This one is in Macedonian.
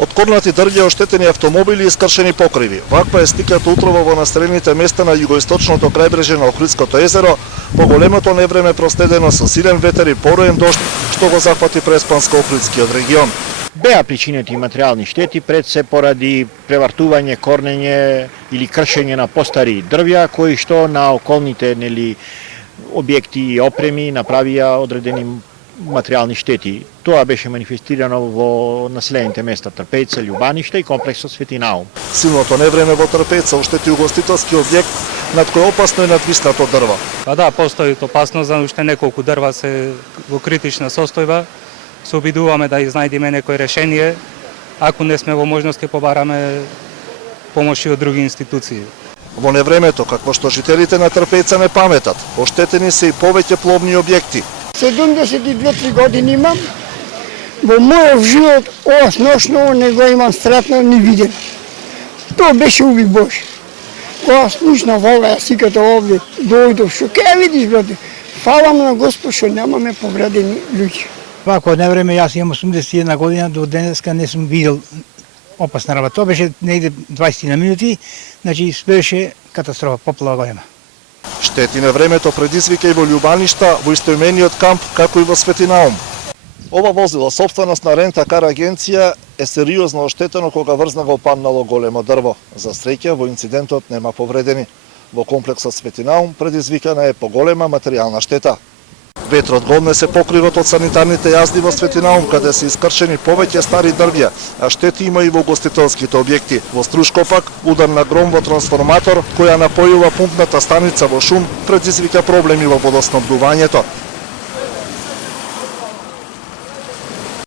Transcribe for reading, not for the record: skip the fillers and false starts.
Откорнати дрвја, оштетени автомобили и скршени покриви. Ваква е сликата утрово во населените места на југоисточното крајбрежје на Охридското езеро, по големото невреме проследено со силен ветер и поруен дожд, што го захвати Преспанско-Охридскиот регион. Беа причинети материјални штети пред се поради превартување, корнење или кршење на постари дрвја, кои што на околните објекти и опреми направија одредени материјални штети. Тоа беше манифестирано во населените места Трпеца, Љубаниште и комплексот Свети Наум. Силното невреме во Трпеца оштети угостителски објект над кој опасно е надвиснато дрво. Па да, постои опасност, за уште неколку дрва се во критична состојба. Се обидуваме да изнајдеме некој решение. Ако не сме во можност, ќе побараме помоши од други институции. Во невремето, какво што жителите на Трпеца не паметат, оштетени се и повеќе пловни објекти. 72-3 години имам. Во мојот живот ова сношно не го имам стратно ни виден. Тоа беше уви Божи. Кога слушна вала, јас сиката овде дојдов, што ќе видиш, брате, фалам на Господ што немаме повредени луѓе. Вако невреме, јас имам 81 година, до денеска не сум видел опасна работа. Тоа беше негде 20 на минути, значи беше катастрофа, поплава голема. Штети на времето предизвика и во Љубаништа, во истоимениот камп, како и во Свети Наум. Ова возило, собственост на Рента Кар агенција, е сериозно оштетено кога врзна го паднало големо дрво. За среќа, во инцидентот нема повредени. Во комплексот Свети Наум предизвикана е поголема материјална штета. Ветрот го однесе покривот од санитарните јазди во Свети Наум, каде се искршени повеќе стари дрвја, а штети има и во гостителските објекти. Во Струшко пак, удар на гром во трансформатор, која напојува пумпната станица во шум, предизвика проблеми во водоснабдувањето.